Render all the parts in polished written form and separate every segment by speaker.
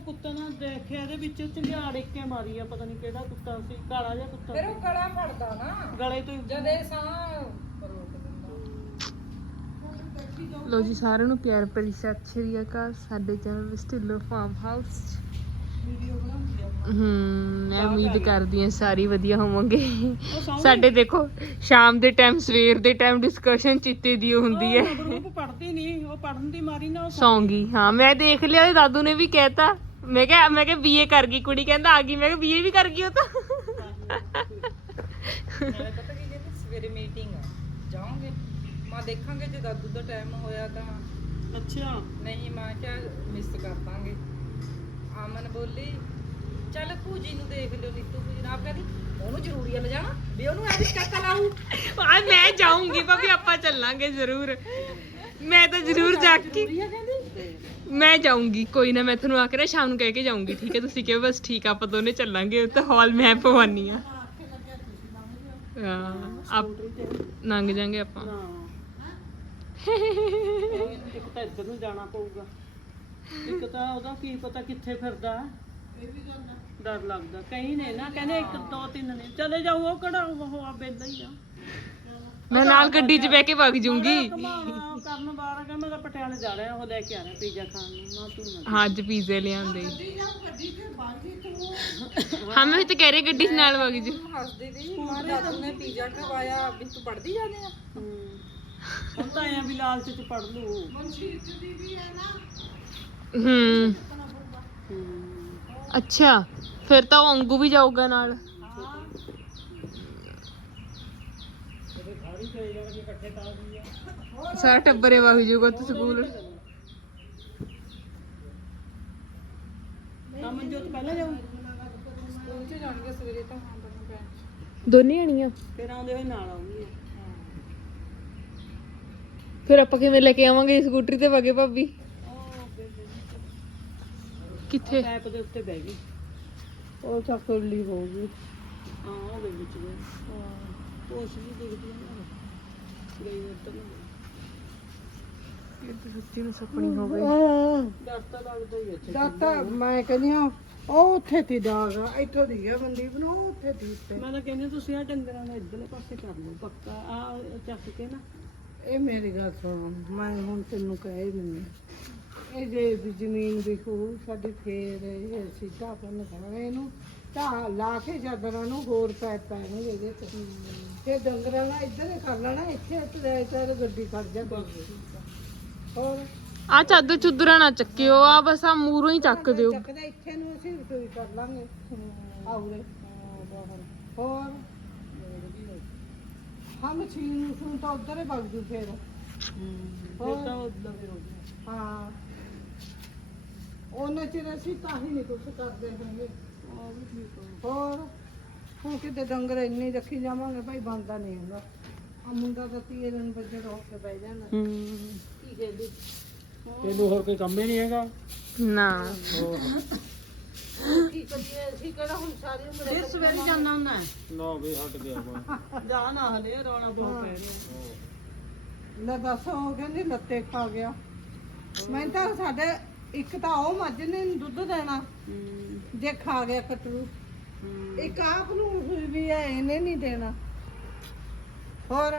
Speaker 1: ਕੁੱਤੇ ਨੇ ਦੇਖਿਆ ਇਹਦੇ ਵਿੱਚ ਝੰਡਾੜ ਇੱਕੇ ਮਾਰੀ ਆ, ਪਤਾ ਨਹੀਂ ਕਿਹੜਾ ਕੁੱਤਾ ਸੀ, ਕਾਲਾ ਜਿਹਾ ਕੁੱਤਾ।
Speaker 2: ਫਿਰ ਉਹ ਗਲਾ ਫੜਦਾ ਨਾ
Speaker 1: ਗਲੇ ਤੋਂ
Speaker 2: ਜਦ ਇਹ ਸਾਹ ਰੋਕ ਦਿੰਦਾ।
Speaker 3: ਲੋ ਜੀ ਸਾਰਿਆਂ ਨੂੰ ਪਿਆਰ ਭਰੀ ਸਤਿ ਸ਼੍ਰੀ ਅਕਾਲ ਸਾਡੇ ਚੈਨਲ ਸਟਿਲੋ ਫਾਰਮ ਹਾਊਸ।
Speaker 1: ਵੀਡੀਓ ਬਣਾਉਂਦੀ ਆ।
Speaker 3: ਮੈਂ ਉਮੀਦ ਕਰਦੀ ਹਾਂ ਸਾਰੀ ਵਧੀਆ ਹੋਵਾਂਗੇ। ਸਾਡੇ ਦੇਖੋ ਸ਼ਾਮ ਦੇ ਟਾਈਮ ਸਵੇਰ ਦੇ ਟਾਈਮ ਡਿਸਕਸ਼ਨ ਚਿੱਤੇ ਦੀ ਹੁੰਦੀ ਹੈ।
Speaker 1: ਉਹ ਪੜ੍ਹਦੀ ਨਹੀਂ, ਉਹ ਪੜ੍ਹਨ ਦੀ ਮਾਰੀ ਨਾ
Speaker 3: ਸੌਂਗੀ। ਹਾਂ ਮੈਂ ਦੇਖ ਲਿਆ, ਉਹਦੇ ਦਾਦੂ ਨੇ ਵੀ ਕਹਿਤਾ। ਮੈਂ ਕਿਹਾ ਬੀਏ ਕਰ ਗਈ ਕੁੜੀ, ਕਹਿੰਦਾ ਆ ਗਈ। ਮੈਂ ਕਿਹਾ ਬੀਏ ਵੀ ਕਰ ਗਈ ਉਹ ਤਾਂ।
Speaker 2: ਨਾਲੇ ਪਤਾ ਕੀ ਕਹਿੰਦੇ ਸਵੇਰੇ ਮੀਟਿੰਗ ਆ, ਜਾਓਗੇ ਮਾਂ ਦੇਖਾਂਗੇ ਜੇ ਦਾਦੂ ਦਾ ਟਾਈਮ ਹੋਇਆ ਤਾਂ
Speaker 1: ਅੱਛਾ
Speaker 2: ਨਹੀਂ, ਮਾਂ ਕਿਹਾ ਮਿਸ ਕਰ ਦਾਂਗੇ। ਆਮਨ ਬੋਲੀ ਚੱਲ ਭੂਜੀ ਨੂੰ ਦੇਖ ਲਿਓ, ਨੀਤੂ ਭੂਜੀ ਨਾਲ ਕਹਿੰਦੀ ਉਹਨੂੰ ਜ਼ਰੂਰੀ ਆ ਲਿਜਾਣਾ ਵੀ ਉਹਨੂੰ ਐ ਚੱਕਾ ਲਾਊ।
Speaker 3: ਆ ਮੈਂ ਜਾਊਂਗੀ ਭਾਬੀ, ਆਪਾਂ ਚੱਲਾਂਗੇ ਜ਼ਰੂਰ। ਮੈਂ ਤਾਂ ਜ਼ਰੂਰ ਜਾ ਕੇ ਮੈਂ ਜਾਊਂਗੀ, ਕੋਈ ਨਾ। ਮੈਂ ਤੁਹਾਨੂੰ ਆ ਕੇ ਨਾ ਸ਼ਾਮ ਨੂੰ ਕਹਿ ਕੇ ਜਾਊਂਗੀ, ਠੀਕ ਹੈ? ਤੁਸੀਂ ਕਿਹਾ ਬਸ ਠੀਕ ਆ, ਆਪਾਂ ਦੋਨੇ ਚੱਲਾਂਗੇ। ਤਾਂ ਹਾਲ ਮੈਂ ਪਵਾਨੀ ਆ। ਆਪ ਲੰਘ ਜਾਾਂਗੇ ਆਪਾਂ।
Speaker 1: ਇੱਕ ਤਾਂ ਇੱਧਰ ਨੂੰ ਜਾਣਾ ਪਊਗਾ, ਇੱਕ ਤਾਂ ਉਹਦਾ ਕੀ ਪਤਾ ਕਿੱਥੇ ਫਿਰਦਾ। ਇਹ ਵੀ ਗੱਲ ਡਰ ਲੱਗਦਾ। ਕਈ ਨੇ ਨਾ ਕਹਿੰਦੇ 1 2 3 ਨੇ ਚਲੇ ਜਾਓ, ਉਹ ਕਿਹੜਾ ਉਹ ਆ ਬੇਲਾ ਹੀ ਆ।
Speaker 3: ਮੈਂ ਨਾਲ ਗੱਡੀ 'ਚ ਬਹਿ ਕੇ ਵਗ ਜੂੰਗੀ।
Speaker 1: ਕਰਨ ਬਾਹਰ ਆ, ਮੈਂ ਤਾਂ ਪਟਿਆਲੇ ਜਾ ਰਿਹਾ, ਉਹ ਲੈ ਕੇ ਆ ਰਿਹਾ ਪੀਜ਼ਾ ਖਾਣ ਨੂੰ। ਮਾਂ ਤੂੰ ਨਾ
Speaker 3: ਹਾਂ ਅੱਜ ਪੀਜ਼ੇ ਲਿਆਂਦੇ। ਹਾਂ ਮੈਂ ਤਾਂ ਕਹਿ ਰਹੀ ਗੱਡੀ 'ਚ ਨਾਲ ਵਗ ਜੂ।
Speaker 2: ਹੱਸਦੀ ਦੀ ਮਾਂ ਦਾਦੂ ਨੇ ਪੀਜ਼ਾ ਖਵਾਇਆ ਵੀ ਤੂੰ ਪੜਦੀ ਜਾਂਦੇ ਆ।
Speaker 1: ਹੁਣ ਤਾਂ ਐਂ ਵੀ ਲਾਲਚ ਚ ਪੜ ਲੂ।
Speaker 3: ਅੱਛਾ ਫਿਰ ਤਾਂ ਉਹ ਅੰਗੂ ਵੀ ਜਾਊਗਾ ਨਾਲ। ਸਾਰਾ ਟੱਬਰੇ ਵਗ ਜੂਗਾ ਤੇ ਸਕੂਲ।
Speaker 1: ਤਾਂ ਮਨਜੋਤ ਪਹਿਲਾਂ ਜਾਊ,
Speaker 2: ਸਕੂਲ 'ਚ ਜਾਣਗੇ ਸਵੇਰੇ ਤਾਂ ਹਾਂ ਦੋਨੋਂ ਭੈਣ।
Speaker 3: ਦੋਨੇ ਆਣੀਆਂ
Speaker 1: ਫਿਰ ਆਉਂਦੇ ਹੋਏ ਨਾਲ ਆਉਂਗੀ।
Speaker 3: ਫਿਰ ਆਪਾਂ ਕਿਵੇਂ ਲੈ ਕੇ ਆਵਾਂਗੇ ਸਕੂਟਰੀ ਤੇ ਵਗੇ ਭਾਬੀ? ਕਿੱਥੇ?
Speaker 1: ਪੈਪ ਦੇ ਉੱਤੇ ਬਹਿ ਗਈ, ਉਹ ਚੱਕਰਲੀ ਹੋਊਗੀ। ਹਾਂ ਉਹਦੇ ਵਿੱਚ ਗਈ। ਹਾਂ ਕੁਛ ਵੀ ਦਿਖਦੀ ਆ ਨਾ, ਗਈ ਉੱਧਰ ਨੂੰ।
Speaker 3: ਇਹ ਤਾਂ ਸੱਚੀ ਨੂੰ ਸੁਪਨੀ ਹੋ ਗਈ।
Speaker 1: ਡਰ ਤਾਂ ਲੱਗਦਾ ਹੀ ਹੈ।
Speaker 2: ਦਾਤਾ ਮੈਂ ਕਹਿੰਦੀ ਆ ਉਹ ਉੱਥੇ ਤੀ ਦਾਗ ਆ, ਇੱਥੋਂ ਦੀ ਆ ਮਨਦੀਪ ਨੂੰ, ਉਹ ਉੱਥੇ ਤੀ ਤੇ।
Speaker 1: ਮੈਂ ਤਾਂ ਕਹਿੰਦੀ ਤੁਸੀਂ ਆ ਡੰਗਰਾਂ ਨੂੰ ਇੱਧਰਲੇ ਪਾਸੇ ਕਰ ਲਓ ਪੱਕਾ, ਆ ਚੱਕ ਕੇ ਨਾ।
Speaker 2: ਇਹ ਮੇਰੀ ਗੱਲ ਸੁਣ, ਮੈਂ ਹੁਣ ਤੈਨੂੰ ਕਹੇ ਮੈਨੂੰ ਇਹ ਜੇ ਵੀ ਜ਼ਮੀਨ ਵਿਕੂ ਸਾਡੀ ਫੇਰ ਇਹ ਸਿੱਧਾ ਕਰਨ ਕਰਾਂਗੇ ਇਹਨੂੰ ਤਾਂ ਲਾ ਕੇ ਚਾਦਰਾਂ ਨੂੰ ਹੋਰ ਪੈਪ ਪੈਣਗੇ ਇਹਦੇ ਤੇ। ਤੇ ਡੰਗਰਾਂ ਨਾਲ ਇੱਧਰ ਹੀ ਕਰ ਲੈਣਾ, ਇੱਥੇ ਤੇ ਗੱਡੀ ਖੜ ਜਾ ਕਰੂਗੀ। ਹੋਰ
Speaker 3: ਆ ਚਾਦਰ ਚੁੱਦਰਾ ਨਾ ਚੱਕਿਓ, ਆ ਬਸ ਆ ਮੂਰੋਂ ਹੀ ਚੱਕ ਦਿਓ।
Speaker 2: ਚੱਕਦੇ ਇੱਥੇ ਨੂੰ ਅਸੀਂ ਰਸੋਈ ਕਰ ਲਾਂਗੇ ਆਉਰੇ ਬਾਹਰ। ਹੋਰ ਹਾਂ ਮਸ਼ੀਨ ਨੂੰ ਸੁਣ ਤਾਂ ਉੱਧਰ ਹੀ ਵਗ ਜੂ ਫੇਰ।
Speaker 1: ਫਿਰ ਤਾਂ ਉੱਧਰ ਹੀ ਹੋ ਗਿਆ।
Speaker 2: ਹਾਂ ਉਹਨਾਂ ਚਿਰ ਅਸੀਂ ਤਾਂ ਹੀ ਨਹੀਂ ਕੁਛ ਕਰਦੇ ਹੈਗੇ।
Speaker 1: ਉਹ ਵੀ ਠੀਕ ਹੋ।
Speaker 2: ਹੋਰ ਹੁਣ ਕਿਤੇ ਡੰਗਰ ਇੰਨੇ ਰੱਖੀ ਜਾਵਾਂਗੇ ਭਾਈ, ਬਣਦਾ ਨਹੀਂ ਹੁੰਦਾ। ਆ ਮੁੰਡਾ ਤਾਂ 30 ਦਿਨ ਬੱਜੇ ਰੋਕ ਕੇ ਬਹਿ ਜਾਣਾ। ਕੀ ਕਹਿੰਦੇ
Speaker 1: ਤੈਨੂੰ ਹੋਰ ਕੋਈ ਕੰਮ ਹੀ ਨਹੀਂ ਹੈਗਾ
Speaker 3: ਨਾ?
Speaker 2: ਕੀ ਕਰੀਏ ਅਸੀਂ ਕਿਹੜਾ ਹੁਣ ਸਾਰੀ ਉਮਰ
Speaker 1: ਫਿਰ ਸਵੇਰੇ ਜਾਣਾ ਹੁੰਦਾ
Speaker 4: ਨਾ ਵੀ ਹਟ ਗਿਆ ਮੈਂ
Speaker 1: ਜਾ ਨਾ ਹਲੇ ਰੌਲਾ ਬਹੁਤ ਪੈ ਰਿਹਾ।
Speaker 2: ਲੈ ਦੱਸ ਉਹ ਕਹਿੰਦੀ ਲੱਤੇ ਖਾ ਗਿਆ। ਮੈਂ ਤਾਂ ਸਾਡੇ ਇੱਕ ਤਾਂ ਉਹ ਮੱਝ ਨੇ ਦੁੱਧ ਦੇਣਾ, ਜੇ ਖਾ ਗਿਆ ਕਟਰੂ। ਇੱਕ ਆਪ ਨੂੰ ਵੀ ਇਹਨੇ ਨਹੀਂ ਦੇਣਾ। ਹੋਰ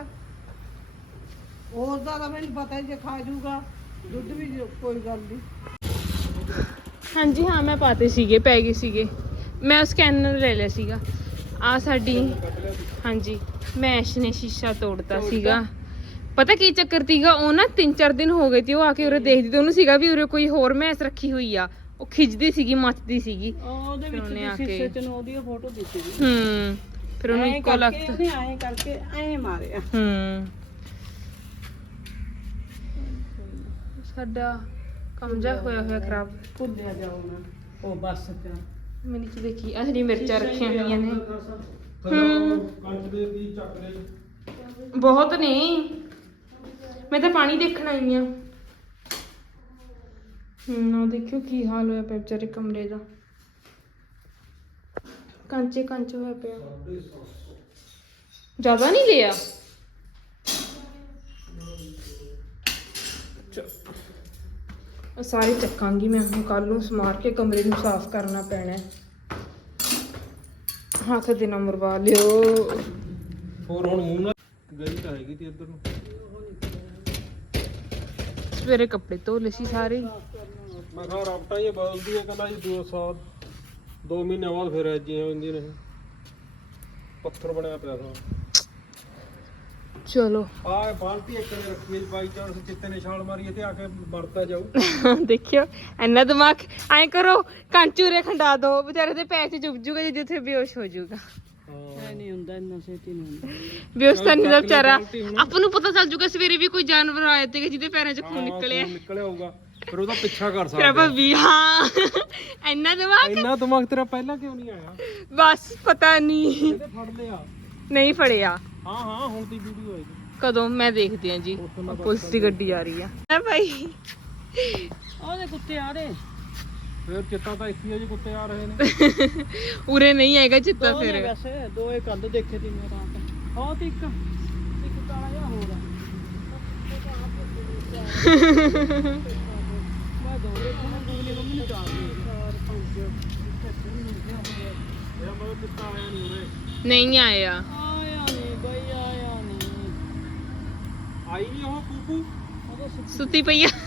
Speaker 2: ਦਾ ਤਾਂ ਮੈਨੂੰ ਪਤਾ ਜੇ ਖਾ ਜੂਗਾ ਦੁੱਧ ਵੀ ਕੋਈ ਗੱਲ ਨਹੀਂ।
Speaker 3: ਹਾਂਜੀ ਹਾਂ ਮੈਂ ਪਾਤੇ ਸੀਗੇ, ਪੈ ਗਏ ਸੀਗੇ। ਮੈਂ ਸਕੈਨਰ ਲੈ ਲਿਆ ਸੀਗਾ। ਆ ਸਾਡੀ ਹਾਂਜੀ ਮੈਸ਼ ਨੇ ਸ਼ੀਸ਼ਾ ਤੋੜਤਾ ਸੀਗਾ। ਪਤਾ ਕੀ ਚੱਕਰ ਸੀਗਾ, ਉਹ ਨਾ 3-4 ਦਿਨ ਹੋ ਗਏ ਤੇ ਉਹ ਆ ਕੇ ਉਰੇ ਦੇਖਦੀ ਤੇ ਉਹਨੂੰ ਸੀਗਾ ਵੀ ਉਰੇ ਕੋਈ ਹੋਰ ਮੈਸ ਰੱਖੀ ਹੋਈ ਆ। ਉਹ ਖਿੱਚਦੀ ਸੀਗੀ, ਮੱਚਦੀ ਸੀਗੀ।
Speaker 1: ਉਹਦੇ ਵਿੱਚ ਦੀ ਸ਼ੀਸ਼ੇ ਚ ਨੂੰ ਉਹਦੀ ਫੋਟੋ ਦਿੱਤੀ ਸੀ।
Speaker 3: ਫਿਰ ਉਹਨੂੰ ਇੱਕੋ ਲੱਖ
Speaker 1: ਉਹਨੇ ਐਂ ਕਰਕੇ ਐਂ ਮਾਰਿਆ।
Speaker 3: ਸਾਡਾ ਕੰਮ ਜਾ ਹੋਇਆ ਖਰਾਬ।
Speaker 1: ਭੁੱਲਿਆ ਜਾਓ ਨਾ ਉਹ ਬੱਸ ਚ।
Speaker 3: ਮੈਨੇ ਕੀ ਦੇਖੀ ਅਸਲੀ ਮਿਰਚਾਂ ਰੱਖੀਆਂ ਹੋਈਆਂ ਨੇ।
Speaker 4: ਕੰਚ ਦੇ ਕੀ ਚੱਕ ਲੈ
Speaker 3: ਬਹੁਤ ਨੇ। ਮੈਂ ਤਾਂ ਪਾਣੀ ਦੇਖਣ ਆਈ ਆ। ਨਾ ਦੇਖਿਓ ਕੀ ਹਾਲ ਹੋਇਆ ਪਿਆ ਵਿਚਾਰੇ ਕਮਰੇ ਦਾ। ਕਾਂਚੇ ਹੋਇਆ ਪਿਆ। ਜ਼ਿਆਦਾ ਨਹੀਂ ਲਿਆ। ਉਹ ਸਾਰੇ ਚੱਕਾਂਗੀ ਮੈਂ ਹੁਣ, ਕੱਲ ਨੂੰ ਸਮਾਰ ਕੇ ਕਮਰੇ ਨੂੰ ਸਾਫ਼ ਕਰਨਾ ਪੈਣਾ ਹੈ। ਹੱਥ ਦੇ ਨਾ ਮਰਵਾ ਲਿਓ।
Speaker 4: ਹੋਰ ਹੁਣ ਮੂੰਹ ਨਾਲ ਗਈ ਤਾਂ ਹੈਗੀ ਤੀ ਇੱਧਰ ਨੂੰ।
Speaker 3: ਸਵੇਰੇ ਕੱਪੜੇ ਧੋ ਲਏ ਸੀ ਸਾਰੇ ਹੀ।
Speaker 4: ਮੈਂ ਕਿਹਾ ਰਾਪਟਾ ਇਹ ਬਦਲਦੀ ਹੈ, ਕਹਿੰਦਾ ਜੀ 2 ਮਹੀਨੇ ਬਾਅਦ ਫਿਰ ਐਜੀ ਹੁੰਦੀ ਨੇ। ਪੱਥਰ ਬਣਿਆ ਪਿਆ ਸੀ।
Speaker 3: ਚਲੋ
Speaker 4: ਆਹ ਬਾਲਟੀ ਇੱਕ ਨੇ ਰੱਖੀ ਹੈ, ਬਾਈ ਚਾਂਸ ਚਿੱਤੇ ਨੇ ਛਾਲ ਮਾਰੀ ਤੇ ਆ ਕੇ ਵਰਤਾ ਜਾਊ।
Speaker 3: ਦੇਖਿਓ ਇੰਨਾ ਦਿਮਾਗ। ਐਂ ਕਰੋ ਕਾਂਚੂਰੇ ਖੰਡਾ ਦੋ, ਵਿਚਾਰੇ ਦੇ ਪੈਰ 'ਚ ਚੁੱਭ ਜੂਗਾ, ਜਿੱਥੇ ਬੇਹੋਸ਼ ਹੋ ਜਾਊਗਾ।
Speaker 1: ਇਹ ਨਹੀਂ ਹੁੰਦਾ, ਇੰਨਾ ਛੇਤੀ ਨਹੀਂ ਹੁੰਦਾ।
Speaker 3: ਬੇਹੋਸ਼ ਤਾਂ ਨਹੀਂ ਦਾ ਵਿਚਾਰਾ। ਆਪਾਂ ਨੂੰ ਪਤਾ ਚੱਲ ਜੂਗਾ ਸਵੇਰੇ ਵੀ ਕੋਈ ਜਾਨਵਰ ਆਇਆ ਤੇ ਜਿਹਦੇ ਪੈਰਾਂ 'ਚ ਖੂਨ ਨਿਕਲਿਆ
Speaker 4: ਹੋਊਗਾ, ਫਿਰ ਉਹਦਾ ਪਿੱਛਾ ਕਰ
Speaker 3: ਫਿਰ
Speaker 4: ਸਕਦਾ।
Speaker 3: ਆਪਾਂ ਵੀ ਹਾਂ ਇੰਨਾ ਦਿਮਾਗ।
Speaker 4: ਇੰਨਾ ਦਿਮਾਗ ਤੇਰਾ ਪਹਿਲਾਂ ਕਿਉਂ ਨਹੀਂ ਆਇਆ?
Speaker 3: ਬਸ ਪਤਾ ਨਹੀਂ,
Speaker 4: ਇਹਦੇ ਫੜ ਲਿਆ।
Speaker 3: ਨਹੀਂ ਫੜਿਆ।
Speaker 4: ਹਾਂ ਹੁਣ ਦੀ ਵੀਡੀਓ ਆਏਗੀ।
Speaker 3: ਕਦੋਂ? ਮੈਂ ਦੇਖਦੀ ਆ ਜੀ, ਪੁਲਿਸ ਦੀ ਗੱਡੀ ਆ ਰਹੀ ਆ। ਹੈ ਭਾਈ
Speaker 1: ਉਹਦੇ ਕੁੱਤੇ ਆ ਰਹੇ।
Speaker 4: ਫਿਰ ਚਿੱਤਾ ਤਾਂ ਇੱਥੇ ਜੀ ਕੁੱਤੇ ਆ ਰਹੇ ਨੇ।
Speaker 3: ਉਰੇ ਨਹੀਂ ਆਏਗਾ ਚਿੱਤਾ
Speaker 1: ਦੋ ਨੇ
Speaker 3: ਫਿਰ।
Speaker 1: ਵੈਸੇ, ਦੋ ਇਹ ਕੱਲ ਦੇਖੇ ਸੀ ਮੈਂ ਰਾਤ। ਉਹ ਤੇ ਇੱਕ ਕਾਲਾ ਜਿਹਾ ਹੋਰ ਆ। ਮੈਂ ਦੋਰੇ ਤੋਂ ਗੂਗਲੀ ਮੰਮੀ ਨੂੰ ਚਾਹ ਦੇ 4-5
Speaker 4: ਇਹ ਮਤਲਬ ਚਿੱਤਾ ਆਇਆ ਨਹੀਂ ਉਰੇ।
Speaker 3: ਨਹੀਂ ਆਇਆ।
Speaker 1: ਆਇਆ ਨਹੀਂ ਬਈ, ਆਇਆ ਨਹੀਂ।
Speaker 4: ਆਈ ਨਹੀਂ ਉਹ ਕੂਕੂ।
Speaker 3: ਸੁੱਤੀ ਪਈ ਆ।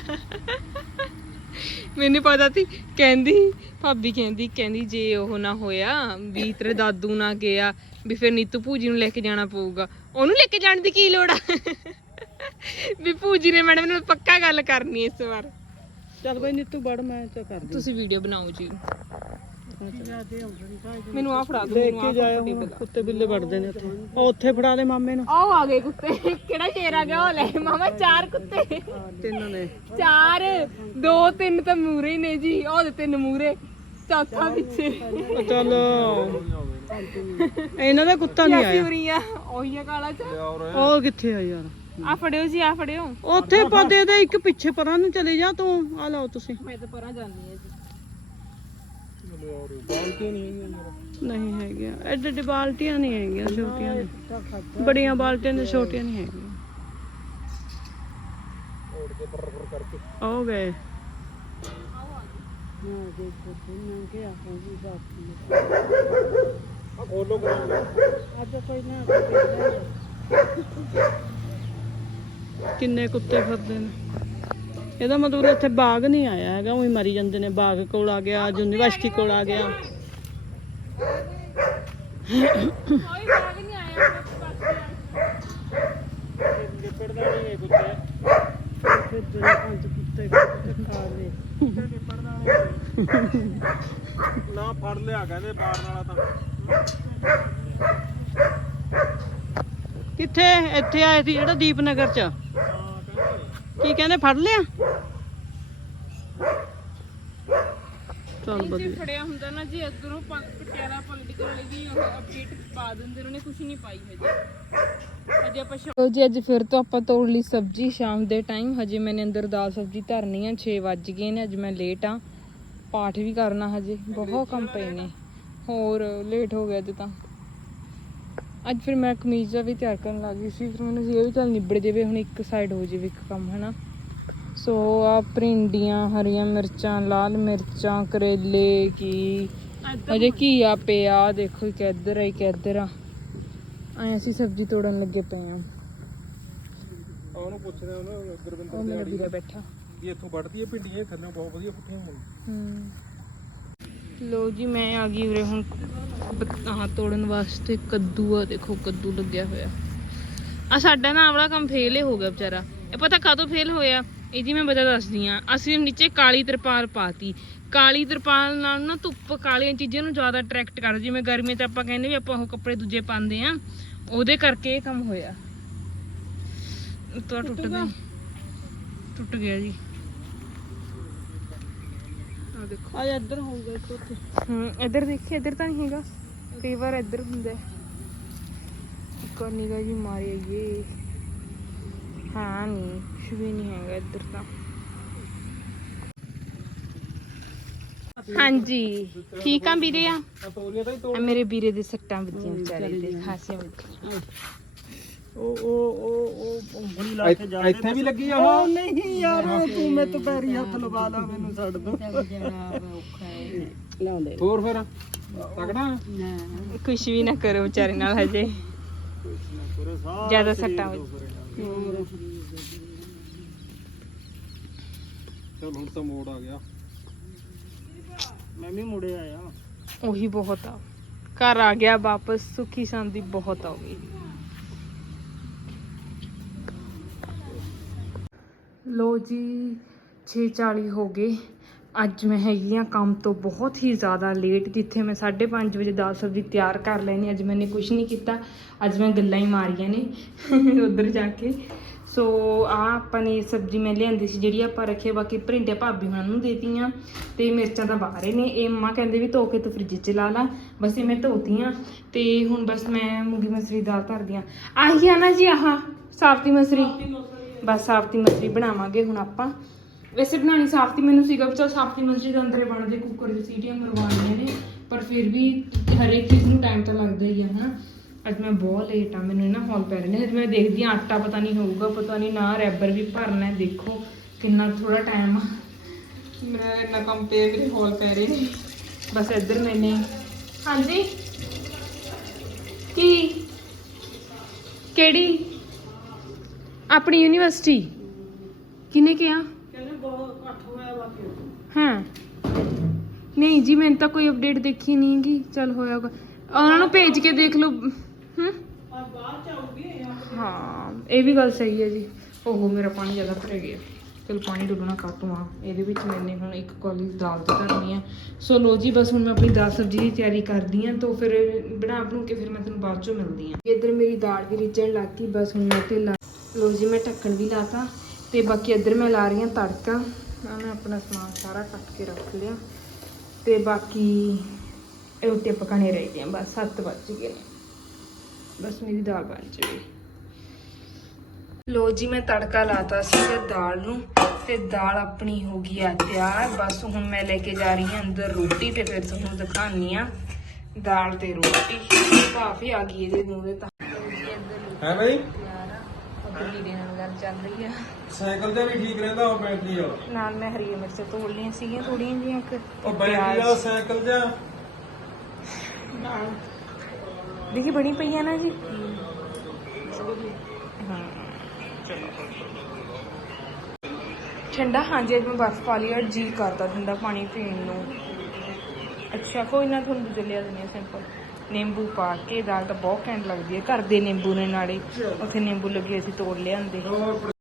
Speaker 3: ਮੈਨੂੰ ਪਤਾ ਸੀ। ਕਹਿੰਦੀ ਭਾਬੀ ਕਹਿੰਦੀ ਜੇ ਉਹ ਨਾ ਹੋਇਆ ਵੀ ਤੇਰੇ ਦਾਦੂ ਨਾ ਗਿਆ ਵੀ ਫਿਰ ਨੀਤੂ ਭੂਜੀ ਨੂੰ ਲੈ ਕੇ ਜਾਣਾ ਪਊਗਾ। ਉਹਨੂੰ ਲੈ ਕੇ ਜਾਣ ਦੀ ਕੀ ਲੋੜ ਆ? ਵੀ ਭੂਜੀ ਨੇ ਮੈਡਮ ਨਾਲ ਪੱਕਾ ਗੱਲ ਕਰਨੀ ਇਸ ਵਾਰ।
Speaker 1: ਚੱਲ ਬਈ ਨੀਤੂ ਵੜ, ਮੈਂ ਤਾਂ ਕਰ ਦੂੰ।
Speaker 3: ਤੁਸੀਂ ਵੀਡੀਓ ਬਣਾਓ ਜੀ। ਮੈਨੂੰ ਆ ਫੜਾ ਦਿਓ।
Speaker 1: ਦੇਖ ਕੇ ਜਾਇਓ ਹੁਣ, ਕੁੱਤੇ ਬਿੱਲੇ ਵੜਦੇ ਨੇ ਉੱਥੇ। ਉਹ ਉੱਥੇ ਫੜਾ ਦੇ ਮਾਮੇ ਨੂੰ।
Speaker 3: ਆਹ ਆ ਗਏ ਕੁੱਤੇ। ਕਿਹੜਾ ਸ਼ੇਰ ਆ ਗਿਆ? ਉਹ ਲੈ ਮਾਮਾ 4 ਕੁੱਤੇ।
Speaker 1: 3 ਨੇ।
Speaker 3: 4 2 3 ਤਾਂ ਮੂਰੇ ਹੀ ਨੇ ਜੀ। ਉਹ 3 ਮੂਰੇ, ਚੌਥਾ ਪਿੱਛੇ।
Speaker 1: ਚੱਲ ਇਹਨਾਂ ਦਾ ਕੁੱਤਾ ਨਹੀਂ ਆਇਆ।
Speaker 3: ਉਰੀਆਂ ਉਹੀ ਆ ਕਾਲਾ ਚ।
Speaker 1: ਉਹ ਕਿੱਥੇ ਆ ਯਾਰ?
Speaker 3: ਆ ਫੜਿਓ ਜੀ, ਆ ਫੜਿਓ।
Speaker 1: ਉੱਥੇ ਪੌਦੇ ਦੇ ਇੱਕ ਪਿੱਛੇ ਪਰਾਂ ਨੂੰ ਚਲੇ ਜਾ ਤੂੰ। ਆ ਲਓ ਤੁਸੀਂ।
Speaker 3: ਮੈਂ ਤਾਂ ਪਰਾਂ ਜਾਂਦੀ ਆ ਜੀ।
Speaker 1: ਨਹੀਂ ਹੈਗੀਆਂ ਐਡੇ ਐਡੇ ਬਾਲਟੀਆਂ ਨਹੀਂ ਹੈਗੀਆਂ, ਛੋਟੀਆਂ ਨੇ। ਬੜੀਆਂ ਬਾਲਟੀਆਂ ਨੇ, ਛੋਟੀਆਂ ਨਹੀਂ ਹੈਗੀਆਂ। ਹੋ ਗਏ।
Speaker 4: ਖੋਲੋ ਕਰਾਂਗੇ।
Speaker 1: ਕਿੰਨੇ ਕੁੱਤੇ ਫਿਰਦੇ ਨੇ। ਇਹਦਾ ਮਤਲਬ ਇੱਥੇ ਬਾਗ ਨਹੀਂ ਆਇਆ ਹੈਗਾ, ਉਹੀ ਮਰੀ ਜਾਂਦੇ ਨੇ। ਬਾਗ ਕੋਲ ਆ ਗਿਆ, ਯੂਨੀਵਰਸਿਟੀ ਕੋਲ ਆ ਗਿਆ।
Speaker 3: ਕੋਈ ਬਾਗ ਨਹੀਂ ਆਇਆ।
Speaker 4: ਨਿਕੜਦਾ ਨਹੀਂ ਇਹ ਕੁੱਤੇ।
Speaker 1: ਫਿਰ 5 ਕੁੱਤੇ ਖਾ ਲਏ।
Speaker 4: ਨਾ ਫੜ ਲਿਆ ਕਹਿੰਦੇ ਬਾੜਨ ਵਾਲਾ ਤਾਂ।
Speaker 1: ਕਿੱਥੇ? ਇੱਥੇ ਆਏ ਸੀ ਜਿਹੜਾ ਦੀਪਨਗਰ ਚ। ਕੀ ਕਹਿੰਦੇ? ਫੜ ਲਿਆ? ਚੱਲ
Speaker 3: ਜੇ
Speaker 1: ਵਧੀਆ।
Speaker 3: ਫੜਿਆ ਹੁੰਦਾ ਨਾ ਜੀ, ਇੱਧਰੋਂ ਪਟਿਆਲਾ ਪੋਲੀਟੀਕਲ ਵਾਲੇ ਵੀ ਉਹ ਅਪਡੇਟ ਪਾ ਦਿੰਦੇ। ਉਹਨੇ ਕੁਝ ਨਹੀਂ ਪਾਈ ਹਜੇ ਆਪਾਂ ਜੀ। ਅੱਜ ਫਿਰ ਤੋਂ ਆਪਾਂ ਤੋੜ ਲਈ ਸਬਜ਼ੀ ਸ਼ਾਮ ਦੇ ਟਾਈਮ। ਹਜੇ ਮੈਨੇ ਅੰਦਰ ਦਾਲ ਸਬਜ਼ੀ ਧਰਨੀ ਆ। 6 ਵੱਜ ਗਏ ਨੇ। ਅੱਜ ਮੈਂ ਲੇਟ ਆ। ਪਾਠ ਵੀ ਕਰਨਾ, ਹਜੇ ਬਹੁਤ ਕੰਮ ਪਏ ਨੇ। ਹੋਰ ਲੇਟ ਹੋ ਗਿਆ ਅੱਜ ਤਾਂ। ਅੱਜ ਫਿਰ ਮੈਂ ਕਮੀਜ਼ ਦਾ ਵੀ ਤਿਆਰ ਕਰਨ ਲੱਗ ਗਈ ਸੀ। ਫਿਰ ਮੈਨੂੰ ਸੀ ਇਹ ਵੀ ਚੱਲ ਨਿਬੜ ਜਾਵੇ, ਹੁਣ ਇੱਕ ਸਾਈਡ ਹੋ ਜਾਵੇ ਇੱਕ ਕੰਮ, ਹੈ ਨਾ। ਸੋ ਆ ਭਿੰਡੀਆਂ, ਹਰੀਆਂ ਮਿਰਚਾਂ, ਲਾਲ ਮਿਰਚਾਂ, ਕਰੇਲੇ, ਕੀ ਅਜੇ ਘੀਆ ਪਿਆ। ਦੇਖੋ ਇੱਕ ਇੱਧਰ ਆ, ਇੱਕ ਇੱਧਰ ਆ। ਐਂ ਅਸੀਂ ਸਬਜ਼ੀ ਤੋੜਨ ਲੱਗੇ ਪਏ ਆ।
Speaker 4: ਉਹਨੂੰ ਪੁੱਛਦੇ ਉਹਨੂੰ
Speaker 3: ਉਹ
Speaker 4: ਗੁਰਵਿੰਦਰ
Speaker 3: ਮੇਰਾ
Speaker 4: ਦੇ
Speaker 3: ਵੀਰਾ ਬੈਠਾ।
Speaker 4: ਵੀ ਇੱਥੋਂ ਵੱਢਦੀ ਹੈ ਭਿੰਡੀਆਂ, ਥੱਲੇ ਬਹੁਤ ਵਧੀਆ ਪੁੱਠੀਆਂ ਹੋਣ।
Speaker 3: ਲੋ ਜੀ ਮੈਂ ਆ ਗਈ ਉਰੇ ਹੁਣ ਆਹ ਤੋੜਨ ਵਾਸਤੇ। ਕੱਦੂ ਆ, ਦੇਖੋ ਕੱਦੂ ਲੱਗਿਆ ਹੋਇਆ। ਆ ਸਾਡਾ ਨਾ ਆਵਲਾ ਕੰਮ ਫੇਲ ਹੀ ਹੋ ਗਿਆ ਵਿਚਾਰਾ। ਇਹ ਪਤਾ ਕਦੋਂ ਫੇਲ ਹੋਇਆ? ਇਹ ਜੀ ਮੈਂ ਵਜ੍ਹਾ ਦੱਸਦੀ ਆ। ਅਸੀਂ ਨੀਚੇ ਕਾਲੀ ਤਰਪਾਲ ਪਾਤੀ। ਕਾਲੀ ਤਰਪਾਲ ਨਾਲ ਨਾ ਧੁੱਪ ਕਾਲੀਆਂ ਚੀਜ਼ਾਂ ਨੂੰ ਜ਼ਿਆਦਾ ਅਟਰੈਕਟ ਕਰਦੀ। ਜਿਵੇਂ ਗਰਮੀ ਤੇ ਆਪਾਂ ਕਹਿੰਦੇ ਵੀ ਆਪਾਂ ਉਹ ਕੱਪੜੇ ਦੂਜੇ ਪਾਉਂਦੇ ਆ, ਉਹਦੇ ਕਰਕੇ ਇਹ ਕੰਮ ਹੋਇਆ। ਉੱਤੋਂ ਟੁੱਟ ਗਿਆ ਜੀ। ਆ ਦੇਖੋ।
Speaker 1: ਆ ਇੱਧਰ ਹੋਊਗਾ ਇੱਕ ਉੱਥੇ।
Speaker 3: ਇੱਧਰ ਦੇਖੀ, ਇੱਧਰ ਤਾਂ ਨਹੀਂ ਹੈਗਾ। ਕਈ ਵਾਰ ਇੱਧਰ ਹੁੰਦਾ। ਨਿਗਾਹ ਜੀ ਮਾਰੀ ਇਹ। ਹਾਂ ਨਹੀਂ, ਕੁਛ ਵੀ ਨਹੀਂ ਹੈਗਾ ਇੱਧਰ ਤਾਂ। ਹਾਂਜੀ ਠੀਕ ਆ ਵੀਰੇ। ਆ
Speaker 4: ਤੋਰੀਆਂ ਤਾਂ ਹੀ ਤੋੜ।
Speaker 3: ਮੇਰੇ ਵੀਰੇ ਦੇ ਸੱਟਾਂ ਵੱਜੀਆਂ ਵਿਚਾਰੇ ਦੇ, ਖਾਸੀਆਂ ਵੱਜੀਆਂ।
Speaker 1: ਉਹ ਉਂਗਲੀ ਲਾ ਕੇ ਜਾ
Speaker 4: ਇੱਥੇ ਵੀ ਲੱਗੀ ਆ
Speaker 1: ਉਹ ਨਹੀਂ ਯਾਰ ਤੂੰ ਮੇਰੇ ਤੋਂ ਪੈਰੀ ਹੱਥ ਲਵਾ ਲਾ ਮੈਨੂੰ ਛੱਡ ਦੋ ਲਾਉਂਦੇ
Speaker 4: ਹੋਰ ਫਿਰ ਤਕੜਾ
Speaker 3: ਕੁਛ ਵੀ ਨਾ ਕਰੋ ਵਿਚਾਰੇ ਨਾਲ ਹਜੇ ਜ਼ਿਆਦਾ ਸੱਟਾਂ ਵਿੱਚ
Speaker 4: ਚਲ ਹੁਣ ਤਾਂ ਮੋੜ ਆ ਗਿਆ।
Speaker 1: ਮੈਂ ਵੀ ਮੁੜੇ ਆਇਆ।
Speaker 3: ਉਹੀ ਬਹੁਤ ਆ ਘਰ ਆ ਗਿਆ ਵਾਪਸ ਸੁਖੀ ਸ਼ਾਂਤੀ ਬਹੁਤ ਆ ਗਈ। ਲੋ ਜੀ 6:40 ਹੋ ਗਏ। ਅੱਜ ਮੈਂ ਹੈਗੀ ਆ ਕੰਮ ਤੋਂ ਬਹੁਤ ਹੀ ਜ਼ਿਆਦਾ ਲੇਟ, ਜਿੱਥੇ ਮੈਂ 5:30 ਵਜੇ ਦਾਲ ਸਬਜ਼ੀ ਤਿਆਰ ਕਰ ਲੈਣੀ। ਅੱਜ ਮੈंने ਕੁਝ ਨਹੀਂ ਕੀਤਾ, ਅੱਜ ਮੈਂ ਗੱਲਾਂ ਹੀ ਮਾਰੀਆਂ ਨੇ ਉੱਧਰ ਜਾ ਕੇ। ਸੋ ਆ ਆਪਾਂ ਨੇ ਸਬਜ਼ੀ ਮੈਂ ਲਿਆਂਦੀ ਸੀ ਜਿਹੜੀ ਆਪਾਂ ਰੱਖੇ, ਬਾਕੀ ਭਰਿੰਡੇ ਭਾਬੀ ਉਹਨਾਂ ਨੂੰ ਦੇਤੀਆਂ ਤੇ ਮਿਰਚਾਂ ਤਾਂ ਬਾਹਰ ਹੀ ਨੇ। ਇਹ ਮੰਮਾ ਕਹਿੰਦੇ ਵੀ ਧੋ ਕੇ ਤੂੰ ਫਰਿੱਜ 'ਚ ਲਾ ਲਾ, ਬਸ ਇਹ ਮੈਂ ਧੋਤੀਆਂ ਤੇ ਹੁਣ ਬਸ ਮੈਂ ਮੂੰਗੀ ਮਸਰੀ ਦਾਲ ਧਰਦੀ ਆ। ਆਹੀ ਆ ਨਾ ਜੀ ਆਹ ਸਾਫਤੀ ਮਸਰੀ, ਬਸ ਸਾਫਤੀ ਮਸਰੀ ਬਣਾਵਾਂਗੇ ਹੁਣ ਆਪਾਂ। ਵੈਸੇ ਬਣਾਉਣੀ ਸਾਫਤੀ ਮੈਨੂੰ ਸੀਗਾ ਵੀ ਚਲ ਸਾਫਤੀ ਮਸਰੀ ਦੇ ਅੰਦਰੇ ਬਣਦੇ, ਕੁੱਕਰ 'ਚ ਸੀਟੀਆਂ ਮਰਵਾਉਣੀਆਂ ਨੇ, ਪਰ ਫਿਰ ਵੀ ਹਰੇਕ ਚੀਜ਼ ਨੂੰ ਟਾਈਮ ਤਾਂ ਲੱਗਦਾ ਹੀ ਆ ਹੈ। ਅੱਜ ਮੈਂ ਬਹੁਤ ਲੇਟ ਆ, ਮੈਨੂੰ ਨਾ ਹੌਲ ਪੈ ਰਹੇ ਨੇ। ਅੱਜ ਮੈਂ ਦੇਖਦੀ ਹਾਂ ਆਟਾ ਪਤਾ ਨਹੀਂ ਹੋਊਗਾ, ਪਤਾ ਨਹੀਂ ਨਾ ਰੈਬਰ ਵੀ ਭਰਨਾ। ਦੇਖੋ ਕਿੰਨਾ ਥੋੜਾ ਟਾਈਮ ਆ, ਮੇਰਾ ਇੰਨਾ ਕੰਮ ਪਿਆ, ਮੇਰੇ ਹੌਲ ਪੈ ਰਹੇ ਨੇ। ਬਸ ਇੱਧਰ ਮੈਨੇ ਹਾਂਜੀ ਕੀ ਕਿਹੜੀ ਆਪਣੀ ਯੂਨੀਵਰਸਿਟੀ ਕਿਹਨੇ ਕਿਹਾ?
Speaker 1: ਕਹਿੰਦੇ ਬਹੁਤ ਇਕੱਠ ਹੋਇਆ ਬਾਕੀ
Speaker 3: ਹਾਂ ਨਹੀਂ ਜੀ ਮੈਨੂੰ ਤਾਂ ਕੋਈ ਅਪਡੇਟ ਦੇਖੀ ਨਹੀਂ ਹੈਗੀ। ਚੱਲ ਹੋਇਆਗਾ, ਉਹਨਾਂ ਨੂੰ ਭੇਜ ਕੇ ਦੇਖ ਲਓ।
Speaker 1: ਆ ਬਾਅਦ ਚ ਆਉਗੀ।
Speaker 3: ਹਾਂ ਇਹ ਵੀ ਗੱਲ ਸਹੀ ਹੈ ਜੀ। ਓਹੋ ਮੇਰਾ ਪਾਣੀ ਜ਼ਿਆਦਾ ਭਰ ਗਿਆ, ਚਲ ਪਾਣੀ ਡੁੱਲਣਾ ਕਾਟੂ ਆ। ਇਹਦੇ ਵਿੱਚ ਮੈਨੇ ਹੁਣ ਇੱਕ ਕੌਲੀ ਦਾਲ ਦੀ ਧਰਨੀ ਆ। ਸੋ ਲੋ ਜੀ ਬਸ ਹੁਣ ਮੈਂ ਆਪਣੀ ਦਾਲ ਸਬਜ਼ੀ ਦੀ ਤਿਆਰੀ ਕਰਦੀ ਹਾਂ, ਤਾਂ ਫਿਰ ਬਣਾ ਕੇ ਫਿਰ ਮੈਂ ਤੁਹਾਨੂੰ ਬਾਅਦ ਚੋਂ ਮਿਲਦੀ ਹਾਂ। ਇੱਧਰ ਮੇਰੀ ਦਾਲ ਵੀ ਰਿੱਝਣ ਲੱਗ ਗਈ, ਬਸ ਹੁਣ ਮੈਂ ਤੇ ਲੋ ਜੀ ਮੈਂ ਢੱਕਣ ਵੀ ਲਾਤਾ ਤੇ ਬਾਕੀ ਇੱਧਰ ਮੈਂ ਲਾ ਰਹੀ ਹਾਂ ਤੜਕਾ। ਮੈਂ ਆਪਣਾ ਸਮਾਨ ਸਾਰਾ ਕੱਟ ਕੇ ਰੱਖ ਲਿਆ ਤੇ ਬਾਕੀ ਰੋਟੀ ਪਕਾਣੇ ਰਹਿ ਗਈਆਂ, ਬਸ 7 ਵੱਜ ਗਏ ਨੇ, ਬਸ ਮੇਰੀ ਦਾਲ ਬਣ ਜਾਵੇ। ਲੋ ਜੀ ਮੈਂ ਤੜਕਾ ਲਾਤਾ ਸੀਗਾ ਦਾਲ ਨੂੰ ਤੇ ਦਾਲ ਆਪਣੀ ਹੋ ਗਈ ਆ ਤਿਆਰ। ਬਸ ਹੁਣ ਮੈਂ ਲੈ ਕੇ ਜਾ ਰਹੀ ਹਾਂ ਅੰਦਰ ਰੋਟੀ ਤੇ ਫਿਰ ਤੁਹਾਨੂੰ ਦਿਖਾਉਣੀ ਆ ਦਾਲ ਤੇ ਰੋਟੀ। ਕਾਫੀ ਆ ਗਈ ਇਹਦੇ ਮੂਹਰੇ ਤਾਂ
Speaker 4: ਹੈ ਬਈ
Speaker 3: ਉਧਰ ਵੀਰੇ ਨਾਲ ਗੱਲ ਚੱਲ ਰਹੀ ਆ।
Speaker 4: ਸਾਈਕਲ ਤੇ ਵੀ ਠੀਕ ਰਹਿੰਦਾ ਉਹ ਬੈਟਰੀ ਵਾਲਾ।
Speaker 3: ਨਾਲ ਮੈਂ ਹਰੀਆਂ ਮਿਰਚਾਂ ਤੋੜ ਲਈਆਂ ਸੀਗੀਆਂ ਥੋੜੀਆਂ ਜਿਹੀਆਂ,
Speaker 4: ਉਹ ਬੈਟਰੀ ਵਾਲਾ ਸਾਈਕਲ ਜਾ
Speaker 3: ਨਾਲ ਦੇਖੀ ਬਣੀ ਪਈ ਆ ਨਾ ਜੀ। ਹਾਂ ਠੰਡਾ, ਹਾਂਜੀ ਅੱਜ ਮੈਂ ਬਰਫ ਪਾ ਲਈ, ਜੀ ਕਰਦਾ ਠੰਡਾ ਪਾਣੀ ਪੀਣ ਨੂੰ। ਅੱਛਾ ਕੋਈ ਨਾ, ਤੁਹਾਨੂੰ ਦੂਜੇ ਲਿਆ ਦਿੰਦੇ ਸਿੰਪਲ ਨਿੰਬੂ ਪਾ ਕੇ। ਦਾਲ ਤਾਂ ਬਹੁਤ ਘੈਂਟ ਲੱਗਦੀ ਹੈ, ਘਰ ਦੇ ਨਿੰਬੂ ਨੇ, ਨਾਲੇ ਉੱਥੇ ਨਿੰਬੂ ਲੱਗੇ ਅਸੀਂ ਤੋੜ ਲਿਆਂਦੇ।